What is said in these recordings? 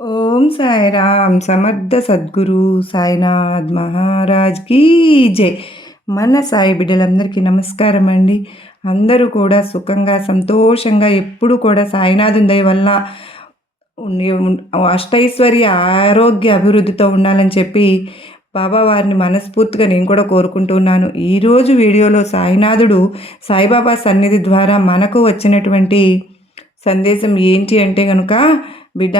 ఓం సాయిరామ్ సమర్థ సద్గురు సాయినాథ్ మహారాజ్ కీ జై. మన సాయి బిడ్డలందరికీ నమస్కారం అండి. అందరూ కూడా సుఖంగా సంతోషంగా ఎప్పుడు కూడా సాయినాథుని దయ వల్ల అష్టైశ్వర్య ఆరోగ్య అభివృద్ధితో ఉండాలని చెప్పి బాబా వారిని మనస్ఫూర్తిగా నేను కూడా కోరుకుంటున్నాను. ఈరోజు వీడియోలో సాయినాథుడు సాయిబాబా సన్నిధి ద్వారా మనకు వచ్చినటువంటి సందేశం ఏంటి అంటే కనుక, బిడ్డ,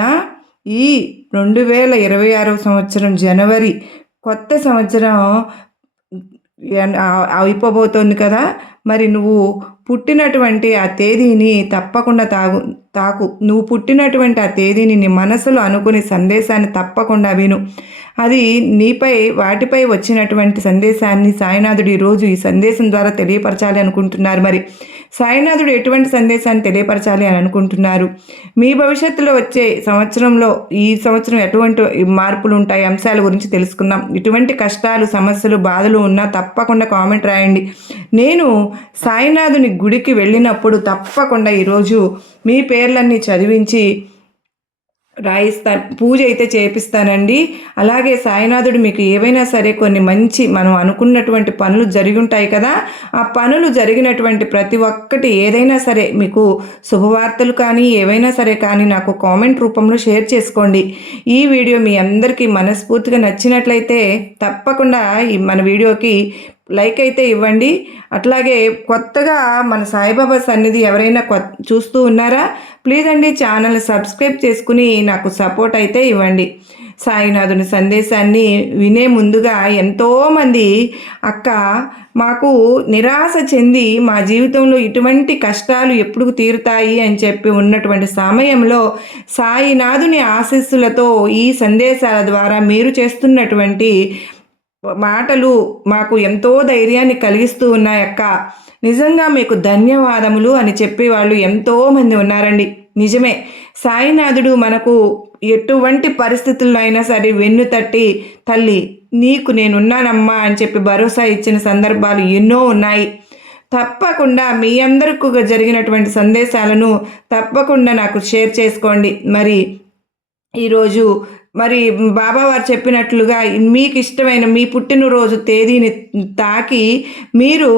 ఈ 2026 సంవత్సరం జనవరి కొత్త సంవత్సరం అయిపోబోతోంది కదా. మరి నువ్వు పుట్టినటువంటి ఆ తేదీని తప్పకుండా తాకు. నువ్వు పుట్టినటువంటి ఆ తేదీని నీ మనసులో అనుకుని సందేశాన్ని తప్పకుండా విను. అది వాటిపై వచ్చినటువంటి సందేశాన్ని సాయినాథుడు ఈరోజు ఈ సందేశం ద్వారా తెలియపరచాలి అనుకుంటున్నారు. మరి సాయినాథుడు ఎటువంటి సందేశాన్ని తెలియపరచాలి అని అనుకుంటున్నారు? మీ భవిష్యత్తులో వచ్చే సంవత్సరంలో ఈ సంవత్సరం ఎటువంటి మార్పులు ఉంటాయి, అంశాల గురించి తెలుసుకుందాం. ఇటువంటి కష్టాలు, సమస్యలు, బాధలు ఉన్నా తప్పకుండా కామెంట్ రాయండి. నేను సాయినాథుని గుడికి వెళ్ళినప్పుడు తప్పకుండా ఈరోజు మీ పేర్లన్నీ చదివించి రాయిస్తాను, పూజ అయితే చేపిస్తానండి. అలాగే సాయినాథుడు మీకు ఏవైనా సరే కొన్ని మంచి మనం అనుకున్నటువంటి పనులు జరిగి ఉంటాయి కదా, ఆ పనులు జరిగినటువంటి ప్రతి ఒక్కటి ఏదైనా సరే మీకు శుభవార్తలు కానీ ఏవైనా సరే కానీ నాకు కామెంట్ రూపంలో షేర్ చేసుకోండి. ఈ వీడియో మీ అందరికీ మనస్ఫూర్తిగా నచ్చినట్లయితే తప్పకుండా మన వీడియోకి లైక్ అయితే ఇవ్వండి. అట్లాగే కొత్తగా మన సాయిబాబా సన్నిధి ఎవరైనా చూస్తూ ఉన్నారా? ప్లీజ్ అండి ఛానల్ని సబ్స్క్రైబ్ చేసుకుని నాకు సపోర్ట్ అయితే ఇవ్వండి. సాయినాథుని సందేశాన్ని వినే ముందుగా ఎంతోమంది అక్క మాకు నిరాశ చెంది మా జీవితంలో ఇటువంటి కష్టాలు ఎప్పుడు తీరుతాయి అని చెప్పి ఉన్నటువంటి సమయంలో సాయినాథుని ఆశీస్సులతో ఈ సందేశాల ద్వారా మీరు చేస్తున్నటువంటి మాటలు మాకు ఎంతో ధైర్యాన్ని కలిగిస్తూ ఉన్నాయక్క. నిజంగా మీకు ధన్యవాదములు అని చెప్పి వాళ్ళు ఎంతోమంది ఉన్నారండి. నిజమే, సాయినాథుడు మనకు ఎటువంటి పరిస్థితుల్లో అయినా సరే వెన్ను తట్టి తల్లి నీకు నేనున్నానమ్మా అని చెప్పి భరోసా ఇచ్చిన సందర్భాలు ఎన్నో ఉన్నాయి. తప్పకుండా మీ అందరికీ జరిగినటువంటి సందేశాలను తప్పకుండా నాకు షేర్ చేసుకోండి. మరి ఈరోజు బాబావారు చెప్పినట్లుగా మీకు ఇష్టమైన మీ పుట్టినరోజు తేదీని తాకి మీరు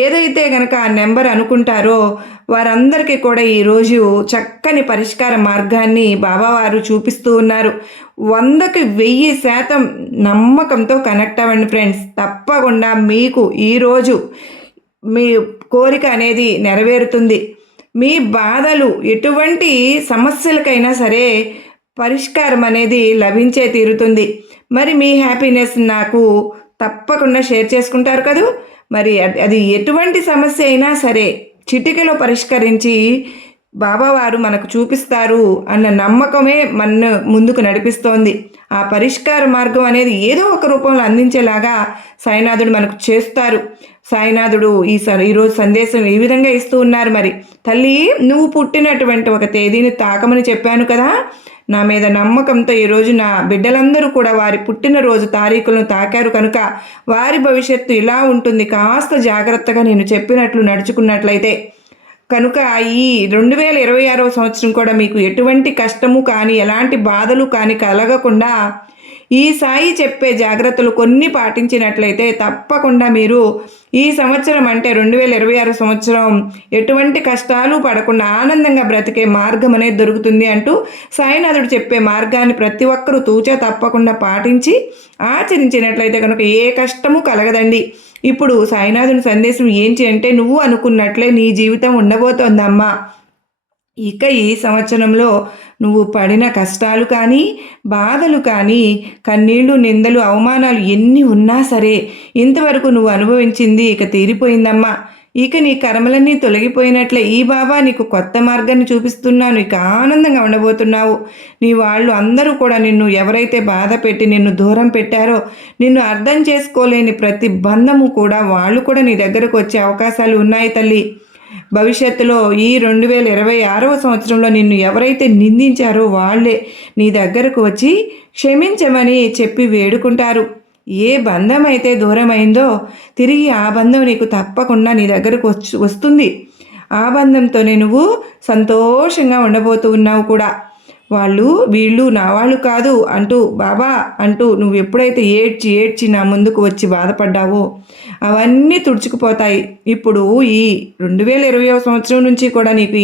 ఏదైతే కనుక ఆ నెంబర్ అనుకుంటారో వారందరికీ కూడా ఈరోజు చక్కని పరిష్కార మార్గాన్ని బాబావారు చూపిస్తూ ఉన్నారు. 100కి 1000% నమ్మకంతో కనెక్ట్ అవ్వండి ఫ్రెండ్స్. తప్పకుండా మీకు ఈరోజు మీ కోరిక అనేది నెరవేరుతుంది. మీ బాధలు ఎటువంటి సమస్యలకైనా సరే పరిష్కారం అనేది లభించే తీరుతుంది. మరి మీ హ్యాపీనెస్ నాకు తప్పకుండా షేర్ చేసుకుంటారు కదా. మరి అది ఎటువంటి సమస్య అయినా సరే చిటికెలో పరిష్కరించి బాబావారు మనకు చూపిస్తారు అన్న నమ్మకమే మన ముందుకు నడిపిస్తోంది. ఆ పరిష్కార మార్గం అనేది ఏదో ఒక రూపంలో అందించేలాగా సాయినాథుడు మనకు చేస్తారు. సాయినాథుడు ఈరోజు సందేశం ఈ విధంగా ఇస్తూ ఉన్నారు. మరి తల్లి, నువ్వు పుట్టినటువంటి ఒక తేదీని తాకమని చెప్పాను కదా. నా మీద నమ్మకంతో ఈరోజు నా బిడ్డలందరూ కూడా వారి పుట్టినరోజు తారీఖులను తాకారు కనుక వారి భవిష్యత్తు ఇలా ఉంటుంది. కాస్త జాగ్రత్తగా నేను చెప్పినట్లు నడుచుకున్నట్లయితే కనుక ఈ 2026 సంవత్సరం కూడా మీకు ఎటువంటి కష్టము కానీ ఎలాంటి బాధలు కానీ కలగకుండా ఈ సాయి చెప్పే జాగ్రత్తలు కొన్ని పాటించినట్లయితే తప్పకుండా మీరు ఈ సంవత్సరం అంటే 2026 సంవత్సరం ఎటువంటి కష్టాలు పడకుండా ఆనందంగా బ్రతికే మార్గం అనేది దొరుకుతుంది అంటూ సాయినాథుడు చెప్పే మార్గాన్ని ప్రతి ఒక్కరూ తూచా తప్పకుండా పాటించి ఆచరించినట్లయితే కనుక ఏ కష్టము కలగదండి. ఇప్పుడు సాయినాథుని సందేశం ఏంటి అంటే, నువ్వు అనుకున్నట్లే నీ జీవితం ఉండబోతోందమ్మా. ఇక ఈ సంవత్సరంలో నువ్వు పడిన కష్టాలు కానీ బాధలు కానీ కన్నీళ్లు, నిందలు, అవమానాలు ఎన్ని ఉన్నా సరే ఇంతవరకు నువ్వు అనుభవించింది ఇక తీరిపోయిందమ్మా. ఇక నీ కర్మలన్నీ తొలగిపోయినట్లే ఈ బాబా నీకు కొత్త మార్గాన్ని చూపిస్తున్నాను. ఇక ఆనందంగా ఉండబోతున్నావు. నీ వాళ్ళు అందరూ కూడా నిన్ను ఎవరైతే బాధ పెట్టి నిన్ను దూరం పెట్టారో, నిన్ను అర్థం చేసుకోలేని ప్రతి బంధము కూడా వాళ్ళు కూడా నీ దగ్గరకు వచ్చే అవకాశాలు ఉన్నాయి తల్లి. భవిష్యత్తులో ఈ 2026 సంవత్సరంలో నిన్ను ఎవరైతే నిందించారో వాళ్ళే నీ దగ్గరకు వచ్చి క్షమించమని చెప్పి వేడుకుంటారు. ఏ బంధం అయితే దూరమైందో తిరిగి ఆ బంధం నీకు తప్పకుండా నీ దగ్గరకు వస్తుంది. ఆ బంధంతోనే నువ్వు సంతోషంగా ఉండబోతూ ఉన్నావు కూడా. వాళ్ళు వీళ్ళు నా వాళ్ళు కాదు అంటూ బాబా అంటూ నువ్వు ఎప్పుడైతే ఏడ్చి ఏడ్చి నా ముందుకు వచ్చి బాధపడ్డావో అవన్నీ తుడుచుకుపోతాయి. ఇప్పుడు ఈ 2020వ సంవత్సరం నుంచి కూడా నీకు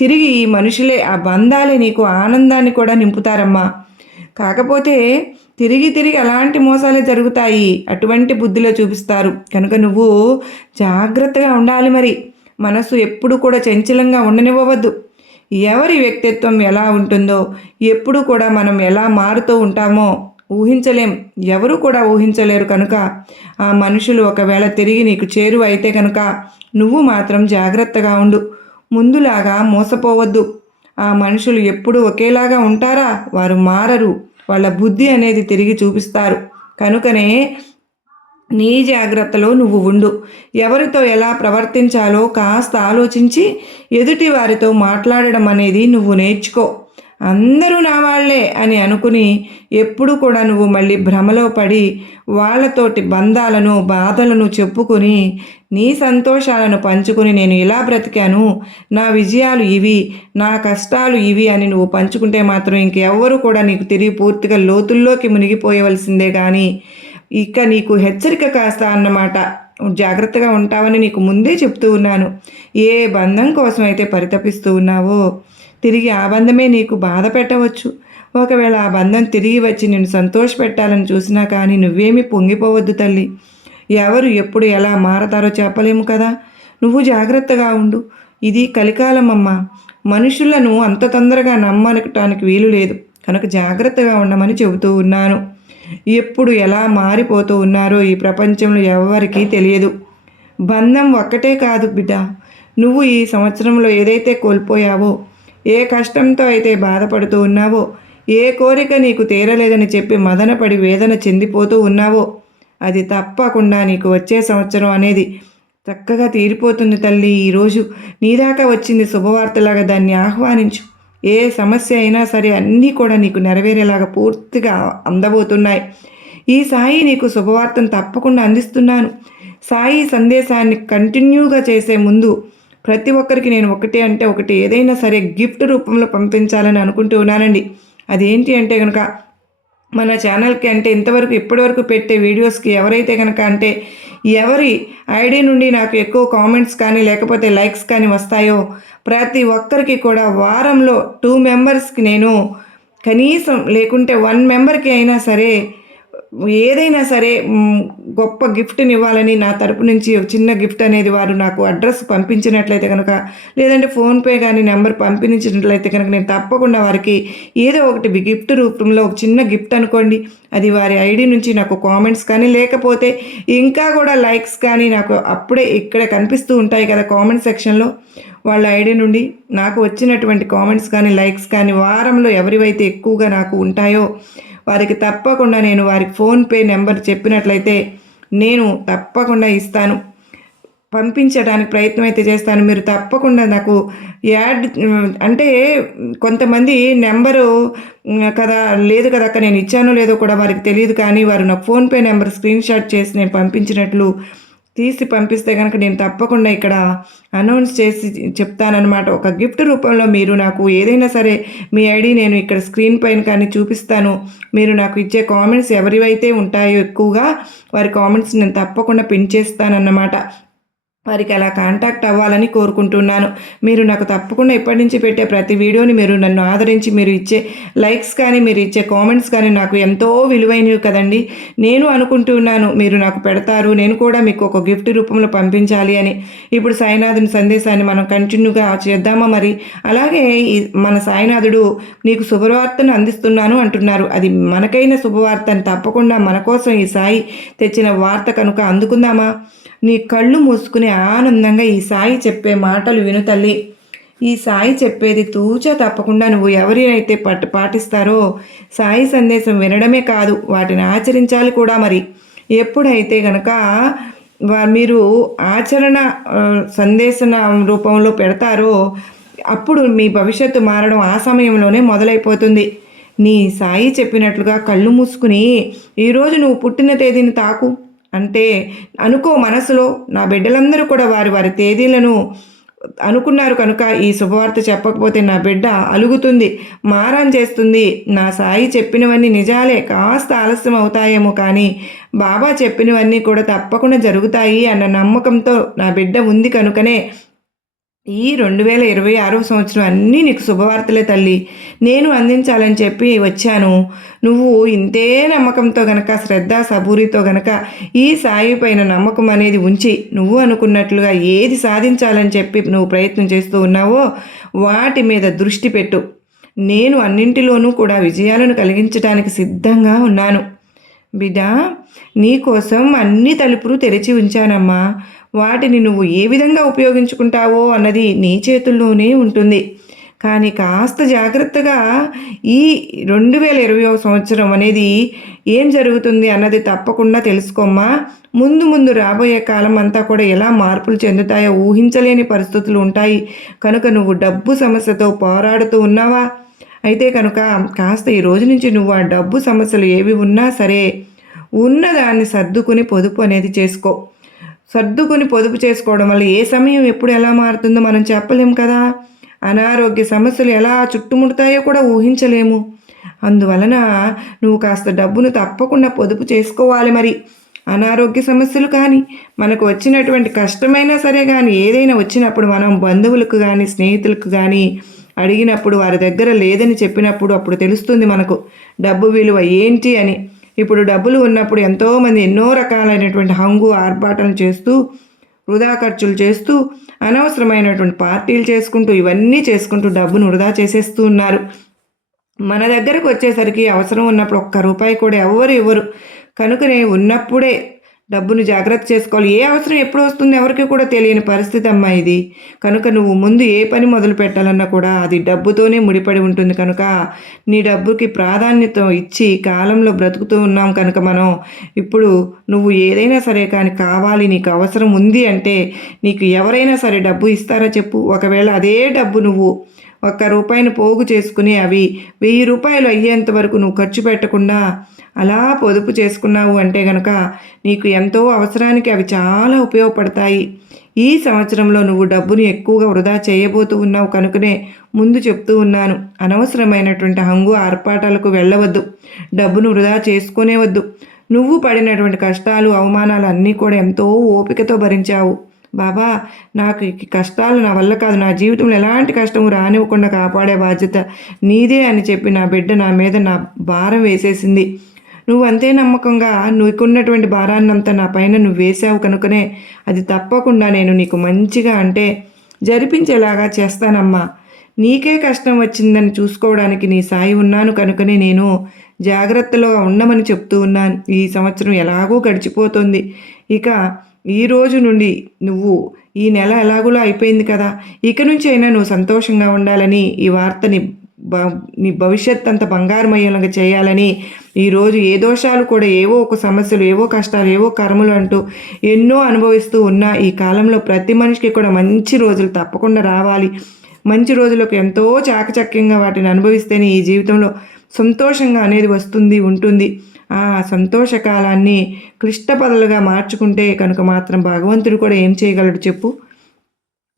తిరిగి ఈ మనుషులే, ఆ బంధాలే నీకు ఆనందాన్ని కూడా నింపుతారమ్మా. కాకపోతే తిరిగి తిరిగి అలాంటి మోసాలే జరుగుతాయి, అటువంటి బుద్ధిలో చూపిస్తారు. కనుక నువ్వు జాగ్రత్తగా ఉండాలి. మరి మనసు ఎప్పుడు కూడా చంచలంగా ఉండనివ్వవద్దు. ఎవరి వ్యక్తిత్వం ఎలా ఉంటుందో, ఎప్పుడు కూడా మనం ఎలా మారుతూ ఉంటామో ఊహించలేం, ఎవరు కూడా ఊహించలేరు. కనుక ఆ మనుషులు ఒకవేళ తిరిగి నీకు చేరువైతే కనుక నువ్వు మాత్రం జాగ్రత్తగా ఉండు. ముందులాగా మోసపోవద్దు. ఆ మనుషులు ఎప్పుడు ఒకేలాగా ఉంటారా? వారు మారరు. వాళ్ళ బుద్ధి అనేది తిరిగి చూపిస్తారు. కనుకనే నీ జాగ్రత్తలో నువ్వు ఉండు. ఎవరితో ఎలా ప్రవర్తించాలో కాస్త ఆలోచించి ఎదుటి వారితో మాట్లాడడం అనేది నువ్వు నేర్చుకో. అందరూ నా వాళ్ళే అని అనుకుని ఎప్పుడు కూడా నువ్వు మళ్ళీ భ్రమలో పడి వాళ్ళతోటి బంధాలను బాధలను చెప్పుకొని నీ సంతోషాలను పంచుకొని నేను ఇలా బ్రతికాను, నా విజయాలు ఇవి, నా కష్టాలు ఇవి అని నువ్వు పంచుకుంటే మాత్రం ఇంకెవ్వరూ కూడా నీకు తిరిగి పూర్తిగా లోతుల్లోకి మునిగిపోయవలసిందే. కానీ ఇక నీకు హెచ్చరిక కాస్త అన్నమాట. జాగ్రత్తగా ఉంటావని నీకు ముందే చెప్తూ ఉన్నాను. ఏ బంధం కోసం అయితే పరితపిస్తూ ఉన్నావో తిరిగి ఆ బంధమే నీకు బాధ పెట్టవచ్చు. ఒకవేళ ఆ బంధం తిరిగి వచ్చి నిన్ను సంతోషపెట్టాలని చూసినా కానీ నువ్వేమీ పొంగిపోవద్దు తల్లి. ఎవరు ఎప్పుడు ఎలా మారతారో చెప్పలేము కదా. నువ్వు జాగ్రత్తగా ఉండు. ఇది కలికాలం అమ్మ. మనుషులను అంత తొందరగా నమ్మటానికి వీలు లేదు. కనుక జాగ్రత్తగా ఉండమని చెబుతూ ఉన్నాను. ఎప్పుడు ఎలా మారిపోతూ ఉన్నారో ఈ ప్రపంచంలో ఎవరికీ తెలియదు. బంధం ఒక్కటే కాదు బిడ్డ. నువ్వు ఈ సంవత్సరంలో ఏదైతే కోల్పోయావో, ఏ కష్టంతో అయితే బాధపడుతూ ఉన్నావో, ఏ కోరిక నీకు తీరలేదని చెప్పి మదనపడి వేదన చెందిపోతూ ఉన్నావో అది తప్పకుండా నీకు వచ్చే సంవత్సరం అనేది చక్కగా తీరిపోతుంది తల్లి. ఈరోజు నీ దాకా వచ్చింది శుభవార్తలాగా దాన్ని ఆహ్వానించు. ఏ సమస్య అయినా సరే అన్నీ కూడా నీకు నెరవేరేలాగా పూర్తిగా అందబోతున్నాయి. ఈ సాయి నీకు శుభవార్తను తప్పకుండా అందిస్తున్నాను. సాయి సందేశాన్ని కంటిన్యూగా చేసే ముందు ప్రతి ఒక్కరికి నేను ఒకటి అంటే ఒకటి ఏదైనా సరే గిఫ్ట్ రూపంలో పంపించాలని అనుకుంటూ ఉన్నానండి. అదేంటి అంటే కనుక మన ఛానల్కి అంటే ఇంతవరకు ఇప్పటివరకు పెట్టే వీడియోస్కి ఎవరైతే కనుక అంటే ఎవరి ఐడి నుండి నాకు ఎక్కువ కామెంట్స్ కానీ లేకపోతే లైక్స్ కానీ వస్తాయో ప్రతి ఒక్కరికి కూడా వారంలో 2 మెంబర్స్కి నేను కనీసం లేకుంటే 1 మెంబర్కి అయినా సరే ఏదైనా సరే గొప్ప గిఫ్ట్ని ఇవ్వాలని నా తరపు నుంచి ఒక చిన్న గిఫ్ట్ అనేది వారు నాకు అడ్రస్ పంపించినట్లయితే కనుక లేదంటే ఫోన్పే కానీ నెంబర్ పంపించినట్లయితే కనుక నేను తప్పకుండా వారికి ఏదో ఒకటి గిఫ్ట్ రూపంలో ఒక చిన్న గిఫ్ట్ అనుకోండి, అది వారి ఐడి నుంచి నాకు కామెంట్స్ కానీ లేకపోతే ఇంకా కూడా లైక్స్ కానీ నాకు అప్పుడే ఇక్కడే కనిపిస్తూ ఉంటాయి కదా కామెంట్ సెక్షన్లో, వాళ్ళ ఐడి నుండి నాకు వచ్చినటువంటి కామెంట్స్ కానీ లైక్స్ కానీ వారంలో ఎవరివైతే ఎక్కువగా నాకు ఉంటాయో వారికి తప్పకుండా నేను వారికి ఫోన్పే నెంబర్ చెప్పినట్లయితే నేను తప్పకుండా ఇస్తాను, పంపించడానికి ప్రయత్నం అయితే చేస్తాను. మీరు తప్పకుండా నాకు యాడ్ అంటే కొంతమంది నెంబరు కదా లేదు కదా అక్క నేను ఇచ్చానో లేదో కూడా వారికి తెలియదు. కానీ వారు నా ఫోన్పే నెంబర్ స్క్రీన్ షాట్ చేసి నేను పంపించినట్లు తీసి పంపిస్తే కనుక నేను తప్పకుండా ఇక్కడ అనౌన్స్ చేసి చెప్తానన్నమాట. ఒక గిఫ్ట్ రూపంలో మీరు నాకు ఏదైనా సరే మీ ఐడి నేను ఇక్కడ స్క్రీన్ పైన కానీ చూపిస్తాను. మీరు నాకు ఇచ్చే కామెంట్స్ ఎవరివైతే ఉంటాయో ఎక్కువగా వారి కామెంట్స్ నేను తప్పకుండా పిన్ చేస్తానన్నమాట. వారికి అలా కాంటాక్ట్ అవ్వాలని కోరుకుంటున్నాను. మీరు నాకు తప్పకుండా ఇప్పటి నుంచి పెట్టే ప్రతి వీడియోని మీరు నన్ను ఆదరించి మీరు ఇచ్చే లైక్స్ కానీ మీరు ఇచ్చే కామెంట్స్ కానీ నాకు ఎంతో విలువైనవి కదండి. నేను అనుకుంటున్నాను మీరు నాకు పెడతారు, నేను కూడా మీకు ఒక గిఫ్ట్ రూపంలో పంపించాలి అని. ఇప్పుడు సాయినాథుని సందేశాన్ని మనం కంటిన్యూగా చేద్దామా మరి? అలాగే మన సాయినాథుడు నీకు శుభవార్తను అందిస్తున్నాను అంటున్నారు. అది మనకైన శుభవార్తని తప్పకుండా మన కోసం ఈ సాయి తెచ్చిన వార్త కనుక అందుకుందామా? నీ కళ్ళు మూసుకుని ఆనందంగా ఈ సాయి చెప్పే మాటలు విను తల్లి. ఈ సాయి చెప్పేది తూచా తప్పకుండా నువ్వు ఎవరైతే పాటిస్తారో సాయి సందేశం వినడమే కాదు వాటిని ఆచరించాలి కూడా. మరి ఎప్పుడైతే గనక మీరు ఆచరణ సందేశన రూపంలో పెడతారో అప్పుడు మీ భవిష్యత్తు మారడం ఆ సమయంలోనే మొదలైపోతుంది. నీ సాయి చెప్పినట్లుగా కళ్ళు మూసుకుని ఈరోజు నువ్వు పుట్టిన తేదీని తాకు అంటే అనుకో మనసులో, నా బిడ్డలందరూ కూడా వారి వారి తేదీలను అనుకున్నారు కనుక ఈ శుభవార్త చెప్పకపోతే నా బిడ్డ అలుగుతుంది, మారం చేస్తుంది. నా సాయి చెప్పినవన్నీ నిజాలే, కాస్త ఆలస్యం అవుతాయేమో కానీ బాబా చెప్పినవన్నీ కూడా తప్పకుండా జరుగుతాయి అన్న నమ్మకంతో నా బిడ్డ ఉంది కనుకనే ఈ 2026 సంవత్సరం అన్నీ నీకు శుభవార్తలే తల్లి. నేను అందించాలని చెప్పి వచ్చాను. నువ్వు ఇంతే నమ్మకంతో గనక, శ్రద్ధ సబూరితో గనక ఈ సాయి పైన నమ్మకం అనేది ఉంచి నువ్వు అనుకున్నట్లుగా ఏది సాధించాలని చెప్పి నువ్వు ప్రయత్నం చేస్తూ ఉన్నావో వాటి మీద దృష్టి పెట్టు. నేను అన్నింటిలోనూ కూడా విజయాలను కలిగించడానికి సిద్ధంగా ఉన్నాను. బిడ్డ, నీకోసం అన్ని తలుపులు తెరిచి ఉంచానమ్మా. వాటిని నువ్వు ఏ విధంగా ఉపయోగించుకుంటావో అన్నది నీ చేతుల్లోనే ఉంటుంది. కానీ కాస్త జాగ్రత్తగా ఈ 2020 సంవత్సరం అనేది ఏం జరుగుతుంది అన్నది తప్పకుండా తెలుసుకోమ్మా. ముందు ముందు రాబోయే కాలం అంతా కూడా ఎలా మార్పులు చెందుతాయో ఊహించలేని పరిస్థితులు ఉంటాయి కనుక నువ్వు డబ్బు సమస్యతో పోరాడుతూ ఉన్నావా? అయితే కనుక కాస్త ఈ రోజు నుంచి నువ్వు ఆ డబ్బు సమస్యలు ఏవి ఉన్నా సరే ఉన్నదాన్ని సర్దుకుని పొదుపు అనేది చేసుకో. సర్దుకుని పొదుపు చేసుకోవడం వల్ల ఏ సమయం ఎప్పుడు ఎలా మారుతుందో మనం చెప్పలేం కదా. అనారోగ్య సమస్యలు ఎలా చుట్టుముడతాయో కూడా ఊహించలేము. అందువలన నువ్వు కాస్త డబ్బును తప్పకుండా పొదుపు చేసుకోవాలి. మరి అనారోగ్య సమస్యలు కానీ, మనకు వచ్చినటువంటి కష్టమైనా సరే కానీ, ఏదైనా వచ్చినప్పుడు మనం బంధువులకు కానీ స్నేహితులకు కానీ అడిగినప్పుడు వారి దగ్గర లేదని చెప్పినప్పుడు అప్పుడు తెలుస్తుంది మనకు డబ్బు విలువ ఏంటి అని. ఇప్పుడు డబ్బులు ఉన్నప్పుడు ఎంతోమంది ఎన్నో రకాలైనటువంటి హంగు ఆర్భాటాలు చేస్తూ, వృధా ఖర్చులు చేస్తూ, అనవసరమైనటువంటి పార్టీలు చేసుకుంటూ, ఇవన్నీ చేసుకుంటూ డబ్బును వృధా చేసేస్తూ ఉన్నారు. మన దగ్గరకు వచ్చేసరికి అవసరం ఉన్నప్పుడు ఒక్క రూపాయి కూడా ఎవ్వరు ఇవ్వరు. కనుకనే ఉన్నప్పుడే డబ్బును జాగ్రత్త చేసుకోవాలి. ఏ అవసరం ఎప్పుడు వస్తుంది ఎవరికి కూడా తెలియని పరిస్థితి అమ్మా ఇది. కనుక నువ్వు ముందు ఏ పని మొదలు పెట్టాలన్నా కూడా అది డబ్బుతోనే ముడిపడి ఉంటుంది. కనుక నీ డబ్బుకి ప్రాధాన్యత ఇచ్చి కాలంలో బ్రతుకుతూ ఉన్నాం కనుక మనం ఇప్పుడు నువ్వు ఏదైనా సరే కానీ కావాలి, నీకు అవసరం ఉంది అంటే నీకు ఎవరైనా సరే డబ్బు ఇస్తారా చెప్పు? ఒకవేళ అదే డబ్బు నువ్వు ₹1 పోగు చేసుకుని అవి ₹1000 అయ్యేంత వరకు నువ్వు ఖర్చు పెట్టకుండా అలా పొదుపు చేసుకున్నావు అంటే కనుక నీకు ఎంతో అవసరానికి అవి చాలా ఉపయోగపడతాయి. ఈ సంవత్సరంలో నువ్వు డబ్బుని ఎక్కువగా వృధా చేయబోతూ ఉన్నావు కనుకనే ముందు చెప్తూ ఉన్నాను. అనవసరమైనటువంటి హంగు ఆర్పాటాలకు వెళ్ళవద్దు. డబ్బును వృధా చేసుకునే వద్దు. నువ్వు పడినటువంటి కష్టాలు అవమానాలు అన్నీ కూడా ఎంతో ఓపికతో భరించావు. బాబా, నాకు ఈ కష్టాలు నా వల్ల కాదు, నా జీవితంలో ఎలాంటి కష్టము రానివ్వకుండా కాపాడే బాధ్యత నీదే అని చెప్పి నా బిడ్డ నా మీద నా భారం వేసేసింది. నువ్వు అంతే నమ్మకంగా నీకున్నటువంటి భారాన్నంతా నా పైన నువ్వు వేసావు కనుకనే అది తప్పకుండా నేను నీకు మంచిగా అంటే జరిపించేలాగా చేస్తానమ్మా. నీకే కష్టం వచ్చిందని చూసుకోవడానికి నీ సాయి ఉన్నాను కనుకనే నేను జాగ్రత్తలో ఉండమని చెప్తూ ఉన్నాను. ఈ సంవత్సరం ఎలాగో గడిచిపోతుంది. ఇక ఈ రోజు నుండి నువ్వు ఈ నెల ఎలాగోలా అయిపోయింది కదా, ఇక నుంచి అయినా నువ్వు సంతోషంగా ఉండాలని ఈ వార్తని నీ భవిష్యత్ అంతా బంగారమయ్యేలాగా చేయాలని ఈరోజు ఏ దోషాలు కూడా ఏవో ఒక సమస్యలు, ఏవో కష్టాలు, ఏవో కర్మలు అంటూ ఎన్నో అనుభవిస్తూ ఉన్న ఈ కాలంలో ప్రతి మనిషికి కూడా మంచి రోజులు తప్పకుండా రావాలి. మంచి రోజులకు ఎంతో చాకచక్యంగా వాటిని అనుభవిస్తేనే ఈ జీవితంలో సంతోషంగా అనేది వస్తుంది ఉంటుంది. ఆ సంతోషకాలాన్ని క్లిష్టపదలుగా మార్చుకుంటే కనుక మాత్రం భగవంతుడు కూడా ఏం చేయగలడు చెప్పు?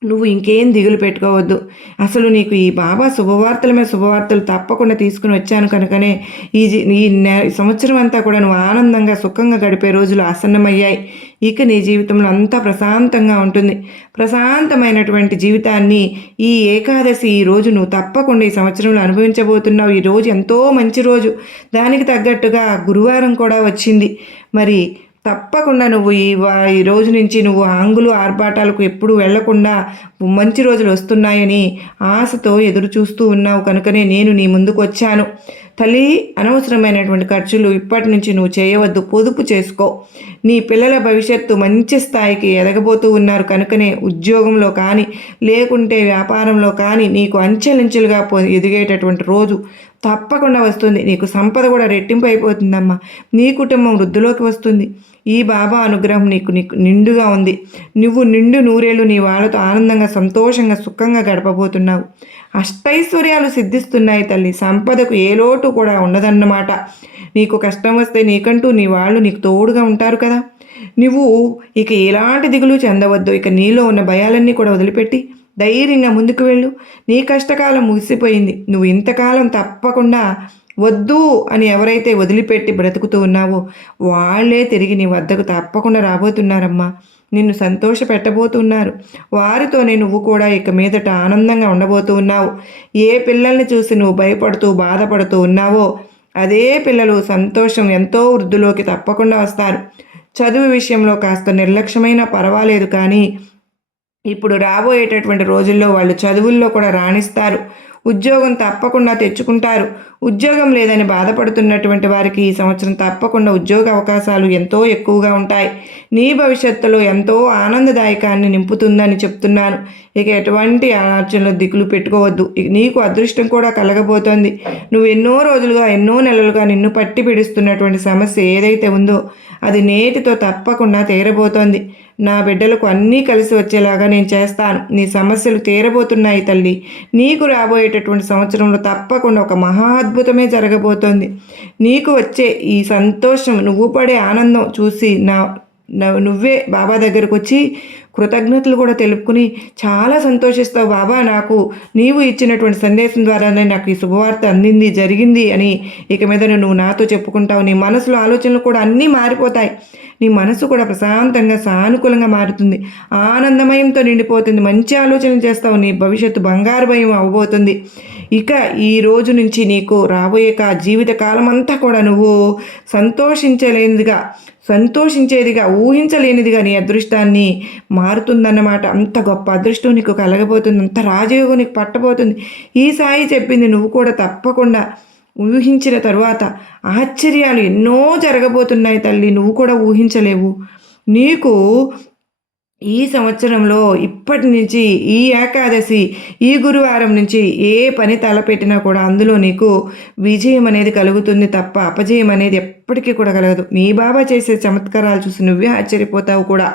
నువ్వు ఇంకేం దిగులు పెట్టుకోవద్దు. అసలు నీకు ఈ బాబా శుభవార్తల మీద శుభవార్తలు తప్పకుండా తీసుకుని వచ్చాను కనుకనే ఈ సంవత్సరం అంతా కూడా నువ్వు ఆనందంగా సుఖంగా గడిపే రోజులు ఆసన్నమయ్యాయి. ఇక నీ జీవితంలో అంతా ప్రశాంతంగా ఉంటుంది. ప్రశాంతమైనటువంటి జీవితాన్ని ఈ ఏకాదశి ఈ రోజు నువ్వు తప్పకుండా ఈ సంవత్సరంలో అనుభవించబోతున్నావు. ఈ రోజు ఎంతో మంచి రోజు. దానికి తగ్గట్టుగా గురువారం కూడా వచ్చింది. మరి తప్పకుండా నువ్వు ఈ రోజు నుంచి నువ్వు హంగులు ఆర్భాటాలకు ఎప్పుడు వెళ్లకుండా మంచి రోజులు వస్తున్నాయని ఆశతో ఎదురు చూస్తూ ఉన్నావు కనుకనే నేను నీ ముందుకు వచ్చాను. తల్లి, అనవసరమైనటువంటి ఖర్చులు ఇప్పటి నుంచి నువ్వు చేయవద్దు. పొదుపు చేసుకో. నీ పిల్లల భవిష్యత్తు మంచి స్థాయికి ఎదగబోతూ ఉన్నారు కనుకనే ఉద్యోగంలో కానీ లేకుంటే వ్యాపారంలో కానీ నీకు అంచెలంచెలుగా ఎదిగేటటువంటి రోజు తప్పకుండా వస్తుంది. నీకు సంపద కూడా రెట్టింపు అయిపోతుందమ్మా. నీ కుటుంబం వృద్ధిలోకి వస్తుంది. ఈ బాబా అనుగ్రహం నీకు నిండుగా ఉంది. నువ్వు నిండు నూరేళ్ళు నీ వాళ్ళతో ఆనందంగా సంతోషంగా సుఖంగా గడపబోతున్నావు. అష్టైశ్వర్యాలు సిద్ధిస్తున్నాయి తల్లి. సంపదకు ఏ లోటు కూడా ఉండదన్నమాట. నీకు కష్టం వస్తే నీకంటూ నీ వాళ్ళు నీకు తోడుగా ఉంటారు కదా. నువ్వు ఇక ఎలాంటి దిగులు చెందవద్దు. ఇక నీలో ఉన్న భయాలన్నీ కూడా వదిలిపెట్టి ధైర్యంగా ముందుకు వెళ్ళు. నీ కష్టకాలం ముగిసిపోయింది. నువ్వు ఇంతకాలం తప్పకుండా వద్దు అని ఎవరైతే వదిలిపెట్టి బ్రతుకుతూ ఉన్నావో వాళ్ళే తిరిగి నీ వద్దకు తప్పకుండా రాబోతున్నారమ్మా. నిన్ను సంతోష పెట్టబోతున్నారు. వారితోనే నువ్వు కూడా ఇక మీదట ఆనందంగా ఉండబోతూ ఉన్నావు. ఏ పిల్లల్ని చూసి నువ్వు భయపడుతూ బాధపడుతూ ఉన్నావో అదే పిల్లలు సంతోషం ఎంతో వృద్ధిలోకి తప్పకుండా వస్తారు. చదువు విషయంలో కాస్త నిర్లక్ష్యమైనా పర్వాలేదు, కానీ ఇప్పుడు రాబోయేటటువంటి రోజుల్లో వాళ్ళు చదువుల్లో కూడా రాణిస్తారు. ఉద్యోగం తప్పకుండా తెచ్చుకుంటారు. ఉద్యోగం లేదని బాధపడుతున్నటువంటి వారికి ఈ సంవత్సరం తప్పకుండా ఉద్యోగ అవకాశాలు ఎంతో ఎక్కువగా ఉంటాయి. నీ భవిష్యత్తులో ఎంతో ఆనందదాయకాన్ని నింపుతుందని చెప్తున్నాను. ఇక ఎటువంటి ఆలోచనలు దిగులు పెట్టుకోవద్దు. నీకు అదృష్టం కూడా కలగబోతోంది. నువ్వు ఎన్నో రోజులుగా ఎన్నో నెలలుగా నిన్ను పట్టి పిడుస్తున్నటువంటి సమస్య ఏదైతే ఉందో అది నేటితో తప్పకుండా తీరబోతోంది. నా బిడ్డలకు అన్నీ కలిసి వచ్చేలాగా నేను చేస్తాను. నీ సమస్యలు తీరబోతున్నాయి తల్లి. నీకు రాబోయేటటువంటి సంవత్సరంలో తప్పకుండా ఒక మహా అద్భుతమే జరగబోతోంది. నీకు వచ్చే ఈ సంతోషం, నువ్వు పడే ఆనందం చూసి నువ్వే బాబా దగ్గరకు వచ్చి కృతజ్ఞతలు కూడా తెలుపుకుని చాలా సంతోషిస్తావు. బాబా, నాకు నీవు ఇచ్చినటువంటి సందేశం ద్వారానే నాకు ఈ శుభవార్త అందింది, జరిగింది అని ఇక మీద నువ్వు నాతో చెప్పుకుంటావు. నీ మనసులో ఆలోచనలు కూడా అన్నీ మారిపోతాయి. నీ మనసు కూడా ప్రశాంతంగా సానుకూలంగా మారుతుంది. ఆనందమయంతో నిండిపోతుంది. మంచి ఆలోచనలు చేస్తావు. నీ భవిష్యత్తు బంగారు భయం అవ్వబోతుంది. ఇక ఈ రోజు నుంచి నీకు రాబోయే జీవితకాలం అంతా కూడా నువ్వు సంతోషించేదిగా ఊహించలేనిదిగా నీ అదృష్టాన్ని మారుతుందన్నమాట. అంత గొప్ప అదృష్టం నీకు కలగబోతుంది. అంత రాజయోగం నీకు పట్టబోతుంది. ఈ సాయి చెప్పింది నువ్వు కూడా తప్పకుండా ఊహించిన తరువాత ఆశ్చర్యాలు ఎన్నో జరగబోతున్నాయి తల్లి. నువ్వు కూడా ఊహించలేవు. నీకు ఈ సంవత్సరంలో ఇప్పటి నుంచి ఈ ఏకాదశి, ఈ గురువారం నుంచి ఏ పని తలపెట్టినా కూడా అందులో నీకు విజయం అనేది కలుగుతుంది తప్ప అపజయం అనేది ఎప్పటికీ కూడా కలగదు. నీ బాబా చేసే చమత్కారాలు చూసి నువ్వే ఆశ్చర్యపోతావు కూడా.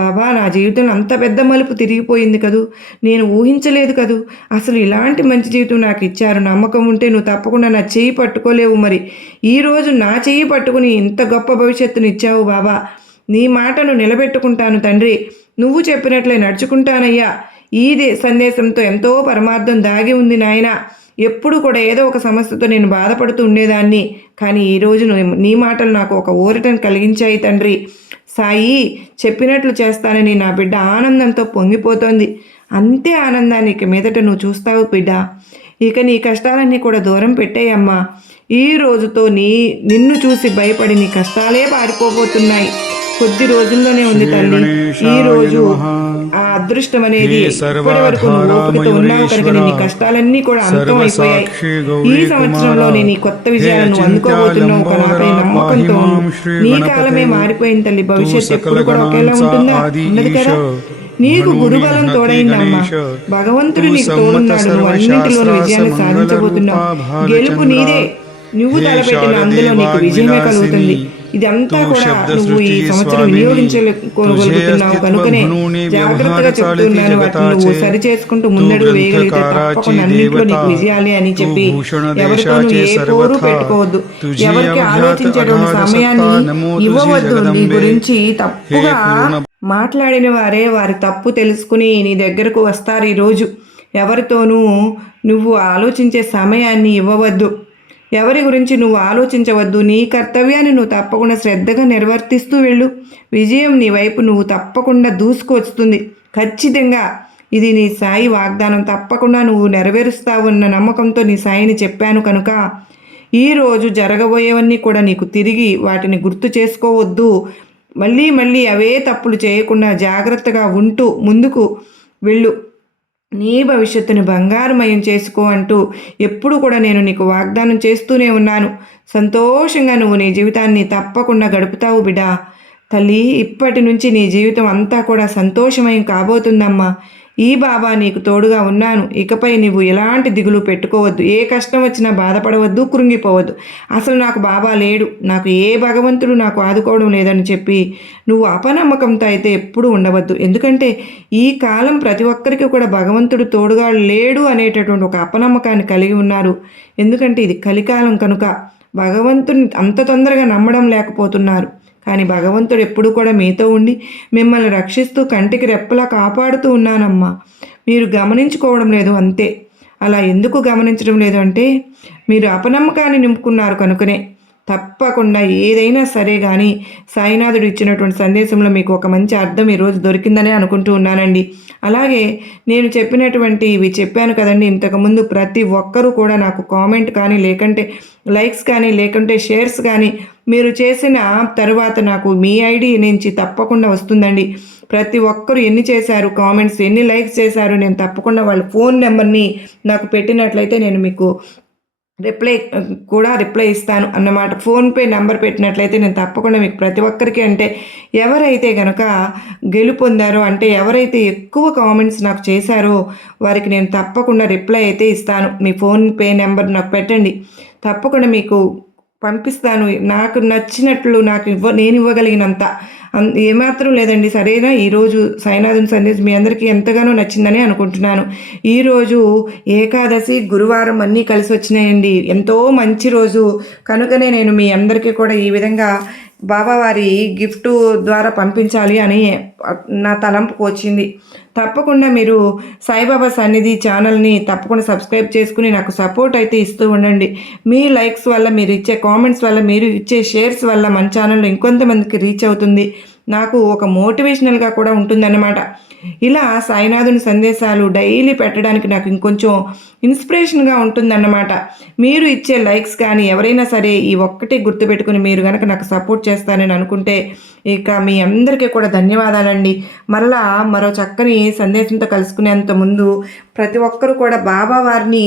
బాబా, నా జీవితంలో అంత పెద్ద మలుపు తిరిగిపోయింది కదూ, నేను ఊహించలేదు కదూ, అసలు ఇలాంటి మంచి జీవితం నాకు ఇచ్చారు. నమ్మకం ఉంటే నువ్వు తప్పకుండా నా చెయ్యి పట్టుకోలేవు. మరి ఈరోజు నా చెయ్యి పట్టుకుని ఇంత గొప్ప భవిష్యత్తుని ఇచ్చావు బాబా. నీ మాటను నిలబెట్టుకుంటాను తండ్రి. నువ్వు చెప్పినట్లే నడుచుకుంటానయ్యా. ఈ సందేశంతో ఎంతో పరమార్థం దాగి ఉంది నాయన. ఎప్పుడు కూడా ఏదో ఒక సమస్యతో నేను బాధపడుతూ ఉండేదాన్ని, కానీ ఈరోజు నీ మాటలు నాకు ఒక ఊరటను కలిగించాయి తండ్రి. సాయి చెప్పినట్లు చేస్తానని నా బిడ్డ ఆనందంతో పొంగిపోతోంది. అంతే ఆనందాన్ని ఇక మీదట నువ్వు చూస్తావు బిడ్డ. ఇక నీ కష్టాలన్నీ కూడా దూరం పెట్టేయమ్మా. ఈ రోజుతో నిన్ను చూసి భయపడి నీ కష్టాలే పారిపోబోతున్నాయి. కొద్ది రోజుల్లోనే ఉంది తల్లి. ఈ రోజు ఆ అదృష్టం అనేది ఇప్పటి వరకు నువ్వు ఓపికతో ఉన్నావు కనుక నీ కష్టాలన్నీ కూడా అంతం అయిపోయాయి. ఈ సంవత్సరంలో నీ కొత్త విజయాలను అందుకోబోతున్నావు. నాపై నమ్మకంతో నీ కాలమే మారిపోయింది తల్లి. భవిష్యత్తు ఎప్పుడు కూడా ఒకేలా ఉంటుందా? ఉండదు కదా. నీకు గురుబలం తోడైందమ్మా. భగవంతుడు నీకు తోడున్నాడు. నువ్వు అన్నింటిలో విజయాన్ని సాధించబోతున్నావు. గెలుపు నీదే. నువ్వు తలపెట్టిన అందులో నీకు విజయమే కలుగుతుంది. ఇదంతా కూడా నువ్వు ఈ సంవత్సరం వినియోగించగలుగుతున్నావు కనుకనే జాగ్రత్తగా చెప్తున్నాను. వాటిని నువ్వు సరి చేసుకుంటూ ముందడుగు వేయగలిగితే తప్పకుండా అన్నింటిలో నీకు విజయాలే అని చెప్పి ఎవరితో ఏ పోరు పెట్టుకోవద్దు. ఎవరికి ఆలోచించేటువంటి సమయాన్ని ఇవ్వవద్దు. నీ గురించి తప్పుగా మాట్లాడిన వారే వారి తప్పు తెలుసుకుని నీ దగ్గరకు వస్తారు. ఈరోజు ఎవరితోనూ నువ్వు ఆలోచించే సమయాన్ని ఇవ్వవద్దు. ఎవరి గురించి నువ్వు ఆలోచించవద్దు. నీ కర్తవ్యాన్ని నువ్వు తప్పకుండా శ్రద్ధగా నిర్వర్తిస్తూ వెళ్ళు. విజయం నీ వైపు నువ్వు తప్పకుండా దూసుకొస్తుంది. ఖచ్చితంగా ఇది నీ సాయి వాగ్దానం. తప్పకుండా నువ్వు నెరవేరుస్తావన్న నమ్మకంతో నీ సాయిని చెప్పాను కనుక ఈరోజు జరగబోయేవన్నీ కూడా నీకు తిరిగి వాటిని గుర్తు చేసుకోవద్దు. మళ్ళీ మళ్ళీ అవే తప్పులు చేయకుండా జాగ్రత్తగా ఉంటూ ముందుకు వెళ్ళు. నీ భవిష్యత్తుని బంగారుమయం చేసుకో అంటూ ఎప్పుడు కూడా నేను నీకు వాగ్దానం చేస్తూనే ఉన్నాను. సంతోషంగా నువ్వు నీ జీవితాన్ని తప్పకుండా గడుపుతావు బిడ్డా. తల్లి, ఇప్పటి నుంచి నీ జీవితం అంతా కూడా సంతోషమయం కాబోతుందమ్మా. ఈ బాబా నీకు తోడుగా ఉన్నాను. ఇకపై నువ్వు ఎలాంటి దిగులు పెట్టుకోవద్దు. ఏ కష్టం వచ్చినా బాధపడవద్దు, కృంగిపోవద్దు. అసలు నాకు బాబా లేడు, నాకు ఏ భగవంతుడు నాకు ఆదుకోవడం లేదని చెప్పి నువ్వు అపనమ్మకంతో అయితే ఎప్పుడూ ఉండవద్దు. ఎందుకంటే ఈ కాలం ప్రతి ఒక్కరికి కూడా భగవంతుడు తోడుగా లేడు అనేటటువంటి ఒక అపనమ్మకాన్ని కలిగి ఉన్నారు. ఎందుకంటే ఇది కలికాలం కనుక భగవంతుని అంత తొందరగా నమ్మడం లేకపోతున్నారు. కానీ భగవంతుడు ఎప్పుడు కూడా మీతో ఉండి మిమ్మల్ని రక్షిస్తూ కంటికి రెప్పలా కాపాడుతూ ఉన్నానమ్మా. మీరు గమనించుకోవడం లేదు అంతే. అలా ఎందుకు గమనించడం లేదు అంటే మీరు అపనమ్మకాన్ని నింపుకున్నారు కనుకనే. తప్పకుండా ఏదైనా సరే కానీ సాయినాథుడు ఇచ్చినటువంటి సందేశంలో మీకు ఒక మంచి అర్థం ఈరోజు దొరికిందని అనుకుంటూ ఉన్నానండి. అలాగే నేను చెప్పినటువంటి ఇవి చెప్పాను కదండి ఇంతకుముందు, ప్రతి ఒక్కరూ కూడా నాకు కామెంట్ కానీ లేకంటే లైక్స్ కానీ లేకుంటే షేర్స్ కానీ మీరు చేసిన తరువాత నాకు మీ ఐడి నుంచి తప్పకుండా వస్తుందండి. ప్రతి ఒక్కరు ఎన్ని చేశారు కామెంట్స్, ఎన్ని లైక్స్ చేశారు, నేను తప్పకుండా వాళ్ళ ఫోన్ నెంబర్ని నాకు పెట్టినట్లయితే నేను మీకు రిప్లై ఇస్తాను అన్నమాట. ఫోన్పే నెంబర్ పెట్టినట్లయితే నేను తప్పకుండా మీకు ప్రతి ఒక్కరికి, అంటే ఎవరైతే కనుక గెలుపొందారో, అంటే ఎవరైతే ఎక్కువ కామెంట్స్ నాకు చేశారో వారికి నేను తప్పకుండా రిప్లై అయితే ఇస్తాను. మీ ఫోన్పే నెంబర్ నాకు పెట్టండి, తప్పకుండా మీకు పంపిస్తాను. నాకు నచ్చినట్లు నేను ఇవ్వగలిగినంత ఏమాత్రం లేదండి. సరేనా? ఈరోజు సాయినాథుని సందేశం మీ అందరికీ ఎంతగానో నచ్చిందని అనుకుంటున్నాను. ఈరోజు ఏకాదశి, గురువారం అన్నీ కలిసి వచ్చినాయండి. ఎంతో మంచి రోజు కనుకనే నేను మీ అందరికీ కూడా ఈ విధంగా బాబావారి గిఫ్ట్ ద్వారా పంపించాలి అని నా తలంపుకు వచ్చింది. తప్పకుండా మీరు సాయిబాబా సన్నిధి ఛానల్ని తప్పకుండా సబ్స్క్రైబ్ చేసుకుని నాకు సపోర్ట్ అయితే ఇస్తూ ఉండండి. మీ లైక్స్ వల్ల, మీరు ఇచ్చే కామెంట్స్ వల్ల, మీరు ఇచ్చే షేర్స్ వల్ల మన ఛానల్లో ఇంకొంతమందికి రీచ్ అవుతుంది. నాకు ఒక మోటివేషనల్గా కూడా ఉంటుందన్నమాట. ఇలా సాయినాథుని సందేశాలు డైలీ పెట్టడానికి నాకు ఇంకొంచెం ఇన్స్పిరేషన్గా ఉంటుందన్నమాట. మీరు ఇచ్చే లైక్స్ కానీ ఎవరైనా సరే ఈ ఒక్కటి గుర్తుపెట్టుకుని మీరు కనుక నాకు సపోర్ట్ చేస్తారని అనుకుంటే ఇక మీ అందరికీ కూడా ధన్యవాదాలండి. మరలా మరో చక్కని సందేశంతో కలుసుకునేంత ముందు ప్రతి ఒక్కరూ కూడా బాబా వారిని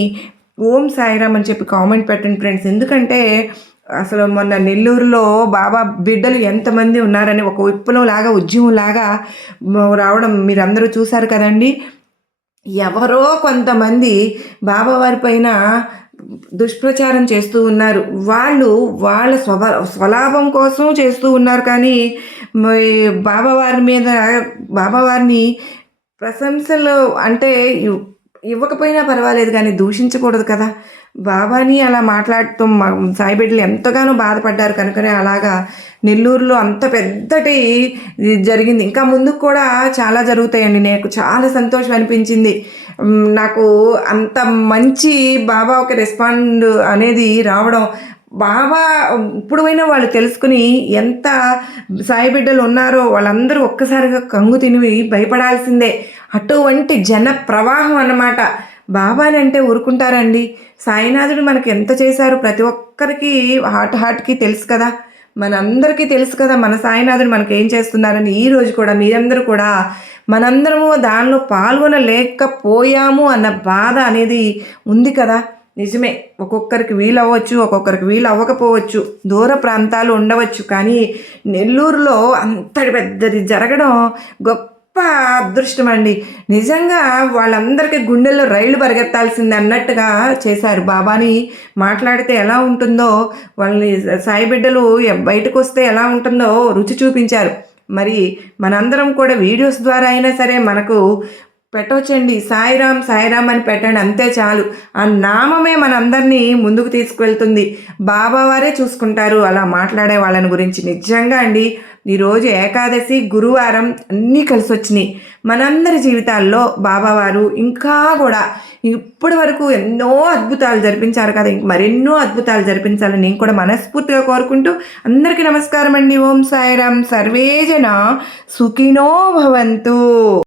ఓం సాయిరామ్ అని చెప్పి కామెంట్ పెట్టండి ఫ్రెండ్స్. ఎందుకంటే అసలు మొన్న నెల్లూరులో బాబా బిడ్డలు ఎంతమంది ఉన్నారని ఒక విప్లవంలాగా, ఉద్యమంలాగా రావడం మీరందరూ చూశారు కదండి. ఎవరో కొంతమంది బాబావారి పైన దుష్ప్రచారం చేస్తూ ఉన్నారు. వాళ్ళు వాళ్ళ స్వలాభం కోసం చేస్తూ ఉన్నారు. కానీ బాబావారి మీద, బాబావారిని ప్రశంసలు అంటే ఇవ్వకపోయినా పర్వాలేదు కానీ దూషించకూడదు కదా. బాబాని అలా మాట్లాడుతూ సాయిబిడ్డలు ఎంతగానో బాధపడ్డారు కనుకనే అలాగా నెల్లూరులో అంత పెద్దటి జరిగింది. ఇంకా ముందుకు కూడా చాలా జరుగుతాయండి. నాకు చాలా సంతోషం అనిపించింది. నాకు అంత మంచి బాబా ఒక రెస్పాండ్ అనేది రావడం, బాబా ఇప్పుడైనా వాళ్ళు తెలుసుకుని ఎంత సాయి బిడ్డలు ఉన్నారో వాళ్ళందరూ ఒక్కసారిగా కంగు తినివి భయపడాల్సిందే. అటువంటి జన ప్రవాహం అన్నమాట. బాబాని అంటే ఊరుకుంటారండి. సాయినాథుడు మనకి ఎంత చేశారు ప్రతి ఒక్కరికి హార్ట్కి తెలుసు కదా, మనందరికీ తెలుసు కదా మన సాయినాథుడు మనకి ఏం చేస్తున్నారని. ఈరోజు కూడా మీరందరూ కూడా మనందరము దానిలో పాల్గొనలేకపోయాము అన్న బాధ అనేది ఉంది కదా. నిజమే, ఒక్కొక్కరికి వీలు అవ్వచ్చు, ఒక్కొక్కరికి వీలు అవ్వకపోవచ్చు, దూర ప్రాంతాలు ఉండవచ్చు. కానీ నెల్లూరులో అంతటి పెద్దది జరగడం గొప్ప అదృష్టం అండి. నిజంగా వాళ్ళందరికీ గుండెల్లో రైళ్లు పరిగెత్తాల్సింది అన్నట్టుగా చేశారు. బాబాని మాట్లాడితే ఎలా ఉంటుందో, వాళ్ళని సాయి బిడ్డలు బయటకు వస్తే ఎలా ఉంటుందో రుచి చూపించారు. మరి మనందరం కూడా వీడియోస్ ద్వారా అయినా సరే మనకు పెట్టవచ్చండి. సాయిరామ్ సాయిరామ్ అని పెట్టండి, అంతే చాలు. ఆ నామమే మనందరినీ ముందుకు తీసుకువెళ్తుంది. బాబావారే చూసుకుంటారు అలా మాట్లాడే వాళ్ళని గురించి. నిజంగా అండి, ఈరోజు ఏకాదశి, గురువారం అన్నీ కలిసి వచ్చినాయి మనందరి జీవితాల్లో. బాబావారు ఇంకా కూడా ఇప్పటి వరకు ఎన్నో అద్భుతాలు జరిపించారు కదా, ఇంక మరెన్నో అద్భుతాలు జరిపించాలని నేను కూడా మనస్ఫూర్తిగా కోరుకుంటూ అందరికీ నమస్కారం అండి. ఓం సాయిరామ్. సర్వేజన సుఖినో భవంతు.